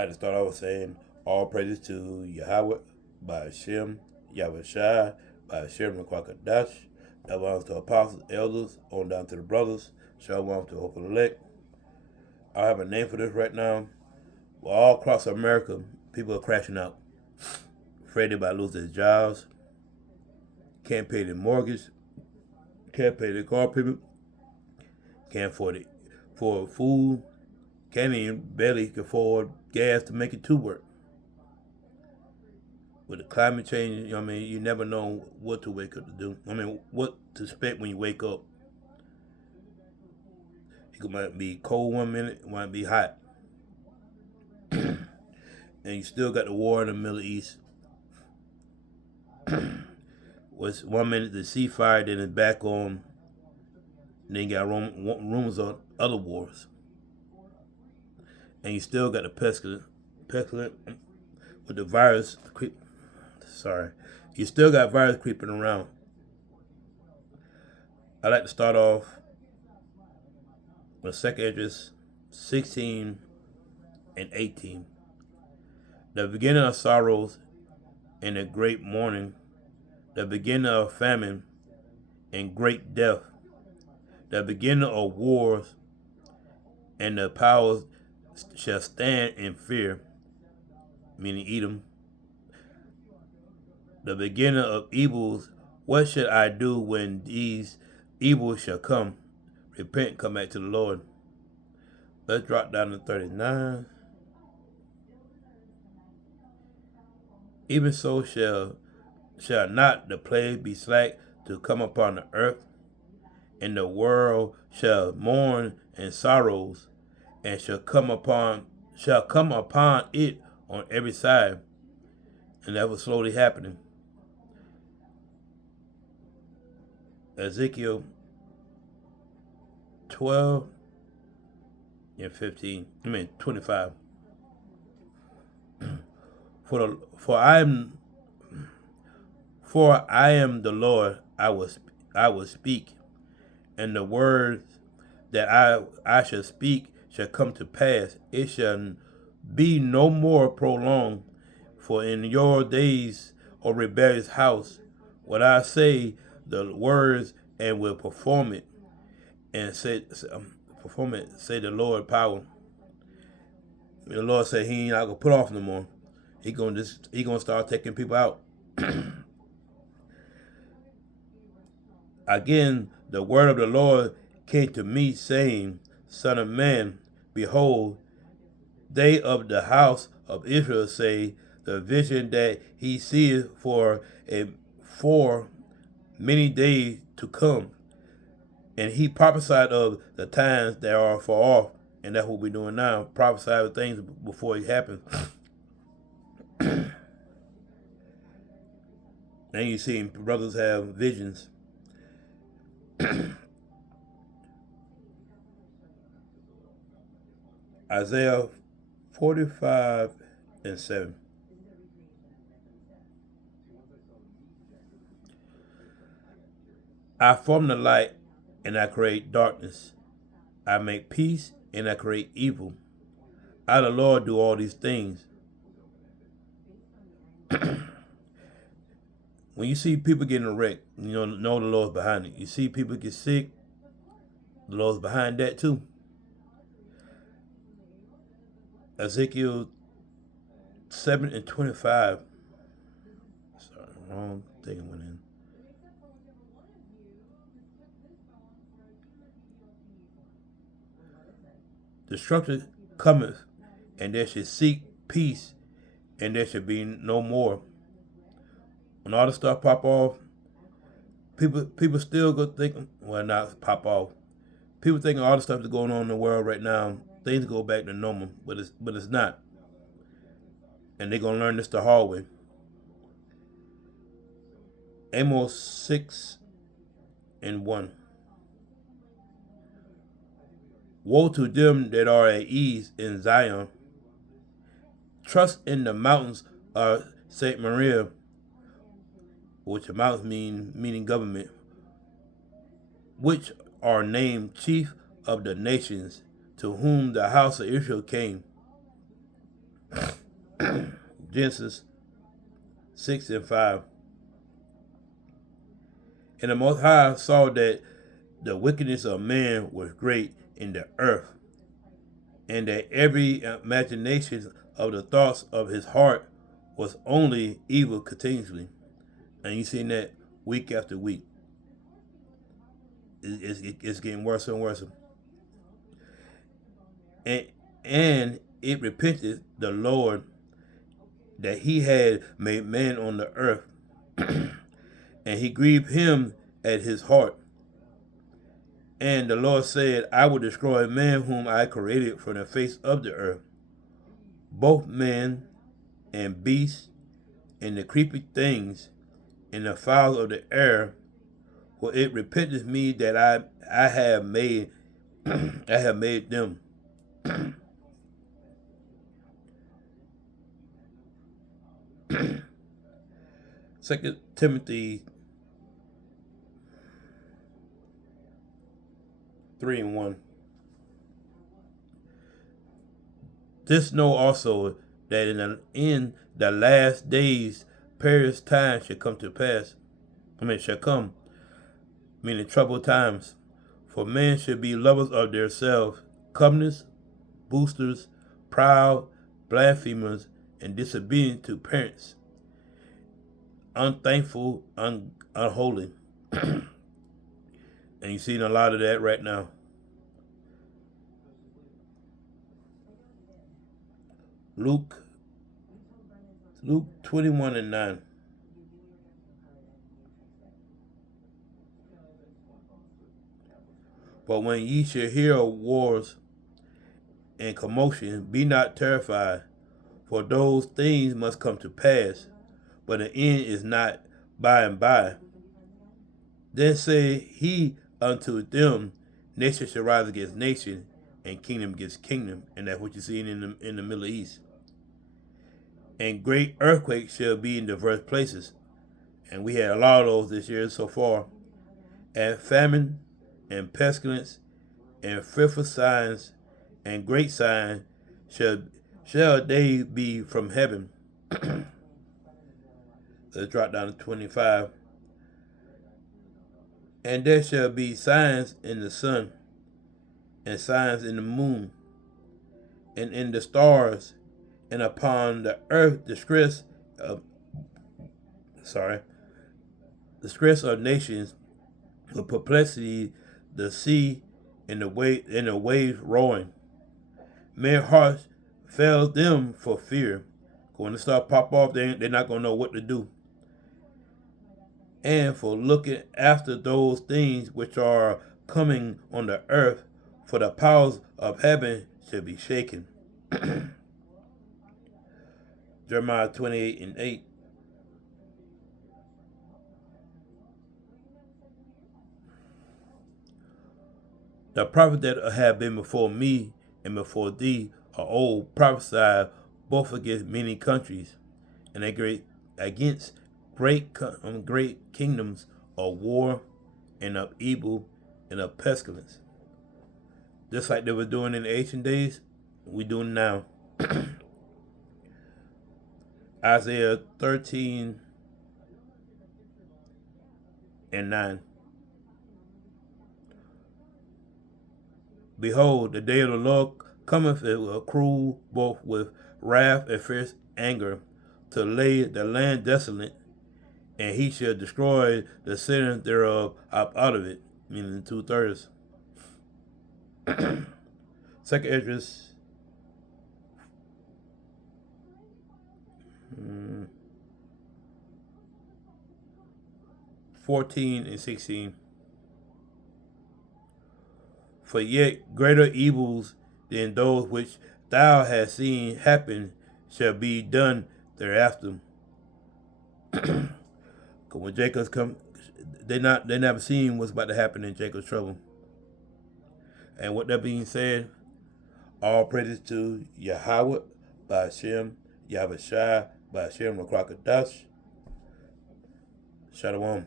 I had to start off saying all praises to Yahweh by Hashem, Yahweh Shai, by Hashem and Kwakadash. Shalom to apostles, elders, on down to the brothers. Shalom to hopeful elect. I have a name for this right now. Well, all across America, people are crashing out. Afraid about losing their jobs. Can't pay their mortgage. Can't pay their car payment. Can't afford it for food. Can't even barely afford gas to make it to work. With the climate change, you never know what to wake up to do. What to expect when you wake up. It might be cold one minute, it might be hot. And you still got the war in the Middle East. Was 1 minute the ceasefire, then it's back on. Then you got rumors of other wars. And you still got the pestilence with the virus. You still got virus creeping around. I like to start off with 2 Esdras 16 and 18. The beginning of sorrows and a great mourning, the beginning of famine and great death, the beginning of wars, and the powers shall stand in fear, meaning Edom. The beginning of evils, what should I do when these evils shall come? Repent, come back to the Lord. Let's drop down to 39. Even so shall not the plague be slack to come upon the earth, and the world shall mourn and sorrows, and shall come upon it on every side. And that was slowly happening. Ezekiel 12 and 25. For I am the Lord, I will speak, and the words that I shall speak shall come to pass. It shall be no more prolonged. For in your days, O rebellious house, what I say the words and will perform it, and say the Lord power. The Lord said he ain't not gonna put off no more. He gonna start taking people out. Again, the word of the Lord came to me, saying, Son of man, behold, they of the house of Israel say, the vision that he seeth for many days to come. And he prophesied of the times that are far off. And that's what we're doing now. Prophesy of things before it happens. And you see brothers have visions. Isaiah 45 and 7. I form the light and I create darkness. I make peace and I create evil. I, the Lord, do all these things. When you see people getting wrecked, you know the Lord's behind it. You see people get sick, the Lord's behind that too. Ezekiel 7 and 25. Sorry, wrong thing went in. Destruction cometh, and there shall seek peace, and there shall be no more. When all the stuff pop off, people still go thinking, well, not pop off. People thinking all the stuff that's going on in the world right now, things go back to normal, but it's not. And they're gonna learn this the hard way. Amos 6 and 1. Woe to them that are at ease in Zion. Trust in the mountains of Saint Maria, which the mountains meaning government, which are named chief of the nations, to whom the house of Israel came. Genesis 6 and 5. And the Most High saw that the wickedness of man was great in the earth, and that every imagination of the thoughts of his heart was only evil continuously. And you seen that week after week. It's getting worse and worse. And it repented the Lord that he had made man on the earth, and he grieved him at his heart. And the Lord said, I will destroy man whom I created from the face of the earth, both man and beasts, and the creepy things, and the fowls of the air, for it repenteth me that I have made I have made them. 2 Timothy 3 and 1. This know also that in the last days perilous times shall come to pass. Shall come, meaning troubled times. For men should be lovers of themselves, covetous, boasters, proud, blasphemers, and disobedient to parents, unthankful, unholy. And you're seeing a lot of that right now. Luke 21 and 9. But when ye shall hear of wars and commotion, be not terrified, for those things must come to pass, but the end is not by and by. Then said he unto them, nation shall rise against nation, and kingdom against kingdom. And that's what you're seeing in the Middle East. And great earthquakes shall be in diverse places. And we had a lot of those this year so far. And famine, and pestilence, and fearful signs, and great signs shall they be from heaven. Let's drop down to 25. And there shall be signs in the sun, and signs in the moon, and in the stars, and upon the earth distress of nations, with perplexity, the sea, and the waves roaring. Men's hearts fail them for fear. When they start pop off, they're not gonna know what to do. And for looking after those things which are coming on the earth, for the powers of heaven shall be shaken. Jeremiah 28 and 8. The prophets that have been before me and before thee are old, prophesied both against many countries, and against great kingdoms of war, and of evil, and of pestilence. Just like they were doing in the ancient days, we doing now. Isaiah 13 and 9. Behold, the day of the Lord cometh a cruel, both with wrath and fierce anger, to lay the land desolate, and he shall destroy the sinners thereof out of it, meaning 2/3. Second Esdras 14 and 16. For yet greater evils than those which thou hast seen happen shall be done thereafter. When Jacob's come, they never seen what's about to happen in Jacob's trouble. And with that being said, all praises to Yahweh, Ba'ashem, Yahweh Shai, Ba'ashem, Rakrakadash. Shalom.